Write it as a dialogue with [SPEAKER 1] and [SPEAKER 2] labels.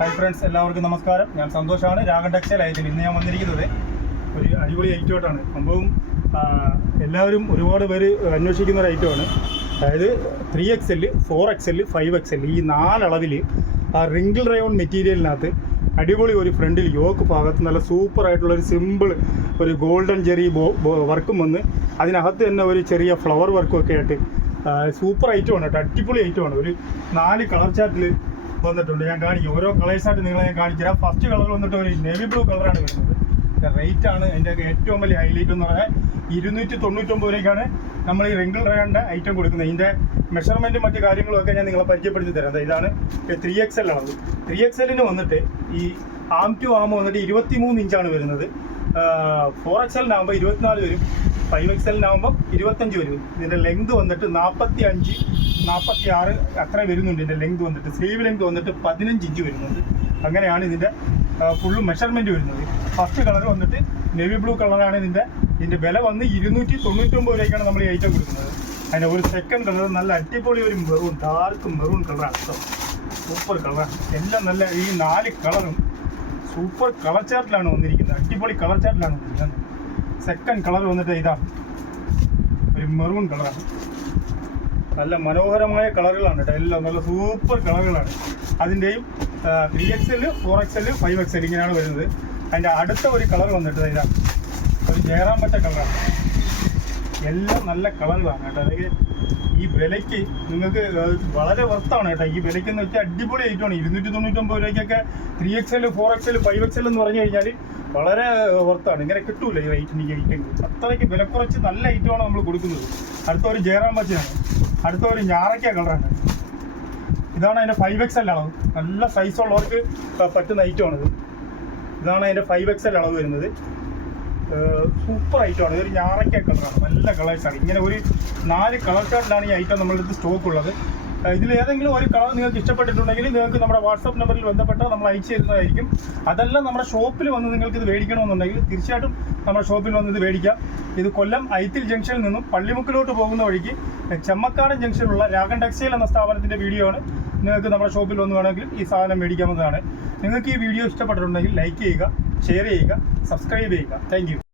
[SPEAKER 1] Hi friends എല്ലാവർക്കും നമസ്കാരം. ഞാൻ സന്തോഷാണ്. രാഗൻ ടെക്സ്റ്റൈൽ ഇന്ന് ഞാൻ വന്നിരിക്കുന്നത് ഒരു അടിപൊളി ഐറ്റമായിട്ടാണ് സംഭവം എല്ലാവരും ഒരുപാട് പേര് അന്വേഷിക്കുന്ന ഒരു ഐറ്റമാണ് അതായത് three X L four X L five X L ഈ നാലളവിൽ ആ റിങ്കിൾ റയോൺ മെറ്റീരിയലിനകത്ത് അടിപൊളി ഒരു ഫ്രണ്ടിൽ യോക്ക് ഭാഗത്ത് നല്ല സൂപ്പർ ആയിട്ടുള്ള ഒരു സിമ്പിൾ ഒരു ഗോൾഡൻ ചെറി വർക്കും വന്ന് അതിനകത്ത് തന്നെ ഒരു ചെറിയ ഫ്ലവർ വർക്കും ഒക്കെ ആയിട്ട് സൂപ്പർ ഐറ്റമാണ് കേട്ടോ അടിപൊളി ഐറ്റമാണ് ഒരു നാല് കളർ ചാർട്ടിൽ വന്നിട്ടുണ്ട്. ഞാൻ കാണിക്കും. ഓരോ കളേഴ്സായിട്ട് നിങ്ങളെ ഞാൻ കാണിച്ചു തരാം. ഫസ്റ്റ് കളർ വന്നിട്ട് ഒരു നേവി ബ്ലൂ കളറാണ് വരുന്നത്. റേറ്റ് ആണ് എന്റെ ഏറ്റവും വലിയ ഹൈലൈറ്റ് എന്ന് പറഞ്ഞാൽ ഇരുന്നൂറ്റി തൊണ്ണൂറ്റൊമ്പത് രൂപയ്ക്കാണ് നമ്മൾ ഈ റിങ്കിൾ റയാണ്ട് ഐറ്റം കൊടുക്കുന്നത്. ഇതിന്റെ മെഷർമെന്റും മറ്റു കാര്യങ്ങളും ഒക്കെ ഞാൻ നിങ്ങളെ പരിചയപ്പെടുത്തി തരാം. ഇതാണ് ത്രീ എക്സ് എൽ ആണത് ത്രീ എക്സ് എല്ലിന് വന്നിട്ട് ഈ ആം ടു ആം വന്നിട്ട് ഇരുപത്തി മൂന്ന് ഇഞ്ചാണ് വരുന്നത്. ഫോർ എക്സ് എല്ലിനാകുമ്പോൾ ഇരുപത്തിനാല് വരും. ഫൈവ് എക്സ് എല്ലിനാകുമ്പോൾ ഇരുപത്തഞ്ച് വരും. ഇതിന്റെ ലെങ്ത് വന്നിട്ട് നാൽപ്പത്തി അഞ്ച് നാൽപ്പത്തി ആറ് അത്ര വരുന്നുണ്ട് ഇതിന്റെ ലെങ്ത് വന്നിട്ട്. സ്ലീവ് ലെങ്ത് വന്നിട്ട് പതിനഞ്ച് ഇഞ്ച് വരുന്നുണ്ട്. അങ്ങനെയാണ് ഇതിന്റെ ഫുള്ള് മെഷർമെന്റ് വരുന്നത്. ഫസ്റ്റ് കളർ വന്നിട്ട് നേവി ബ്ലൂ കളറാണ് ഇതിന്റെ ഇതിന്റെ വില വന്ന് ഇരുന്നൂറ്റി തൊണ്ണൂറ്റൊമ്പത് രൂപയ്ക്കാണ് നമ്മൾ ഈ ഐറ്റം കൊടുക്കുന്നത്. അതിന്റെ ഒരു സെക്കൻഡ് കളർ നല്ല അടിപൊളി ഒരു മെറൂൺ ഡാർക്ക് മെറൂൺ കളറാണ് കേട്ടോ സൂപ്പർ കളറാണ് എല്ലാം നല്ല ഈ നാല് കളറും സൂപ്പർ കളർ ചാർട്ടിലാണ് വന്നിരിക്കുന്നത്. അടിപൊളി കളർ ചാർട്ടിലാണ് വന്നിരിക്കുന്നത്. സെക്കൻഡ് കളർ വന്നിട്ട് ഇതാണ് ഒരു മെറൂൺ കളറാണ് നല്ല മനോഹരമായ കളറുകളാണ് കേട്ടോ. എല്ലാം നല്ല സൂപ്പർ കളറുകളാണ്. അതിന്റെയും three X L four X L five X L ഇങ്ങനെയാണ് വരുന്നത്. അതിന്റെ അടുത്ത ഒരു കളർ വന്നിട്ട് ഇതാണ് ഒരു ചേരാൻ പറ്റ കളറാണ്. എല്ലാം നല്ല കളറുകളാണ് കേട്ടോ. അതായത് ഈ വിലയ്ക്ക് നിങ്ങൾക്ക് വളരെ വർത്താണ് കേട്ടോ. ഈ വിലയ്ക്ക് എന്ന് വെച്ചാൽ അടിപൊളി ഐറ്റമാണ് ഇരുന്നൂറ്റി തൊണ്ണൂറ്റൊമ്പത് രൂപയ്ക്കൊക്കെ three X L four X L five X L എന്ന് പറഞ്ഞു കഴിഞ്ഞാൽ വളരെ വർത്താണ് ഇങ്ങനെ കിട്ടൂല ഈ റേറ്റിന് ഈ ഐറ്റം അത്രയ്ക്ക് വില കുറച്ച് നല്ല ഐറ്റമാണ് നമ്മൾ കൊടുക്കുന്നത്. അടുത്ത ഒരു ജയറാം പച്ചയാണ്. അടുത്ത ഒരു ഞാറയ്ക്ക കളറാണ് ഇതാണ് അതിന്റെ ഫൈവ് എക്സ് എൽ അളവ്. നല്ല സൈസ് ഉള്ളവർക്ക് പറ്റുന്ന ഐറ്റമാണിത് ഇതാണ് അതിന്റെ ഫൈവ് എക്സ് എൽ അളവ് വരുന്നത്. സൂപ്പർ ഐറ്റമാണ് ഇതൊരു ഞാറയ്ക്ക കളറാണ്. നല്ല കളേഴ്സാണ് ഇങ്ങനെ ഒരു നാല് കളർ ചാർട്ടിലാണ് ഈ ഐറ്റം നമ്മളുടെ അടുത്ത് സ്റ്റോക്ക് ഉള്ളത്. ഇതിൽ ഏതെങ്കിലും ഒരു കളർ നിങ്ങൾക്ക് ഇഷ്ടപ്പെട്ടിട്ടുണ്ടെങ്കിൽ നിങ്ങൾക്ക് നമ്മുടെ വാട്സപ്പ് നമ്പറിൽ ബന്ധപ്പെട്ട് നമ്മൾ അയച്ചു തരുന്നതായിരിക്കും അതെല്ലാം നമ്മുടെ ഷോപ്പിൽ വന്ന് നിങ്ങൾക്ക് ഇത് മേടിക്കണമെന്നുണ്ടെങ്കിൽ തീർച്ചയായിട്ടും നമ്മുടെ ഷോപ്പിൽ വന്ന് ഇത് മേടിക്കാം. ഇത് കൊല്ലം ഐത്തിൽ ജംഗ്ഷനിൽ നിന്നും പള്ളിമുക്കിലോട്ട് പോകുന്ന വഴിക്ക് ചെമ്മക്കാടൻ ജംഗ്ഷനിലുള്ള രാഗൻ ടെക്സ്റ്റൈൽ എന്ന സ്ഥാപനത്തിന്റെ വീഡിയോ ആണ്. നിങ്ങൾക്ക് നമ്മുടെ ഷോപ്പിൽ വന്ന് വേണമെങ്കിൽ ഈ സാധനം മേടിക്കാവുന്നതാണ്. നിങ്ങൾക്ക് ഈ വീഡിയോ ഇഷ്ടപ്പെട്ടിട്ടുണ്ടെങ്കിൽ ലൈക്ക് ചെയ്യുക ഷെയർ ചെയ്യുക സബ്സ്ക്രൈബ് ചെയ്യുക. താങ്ക്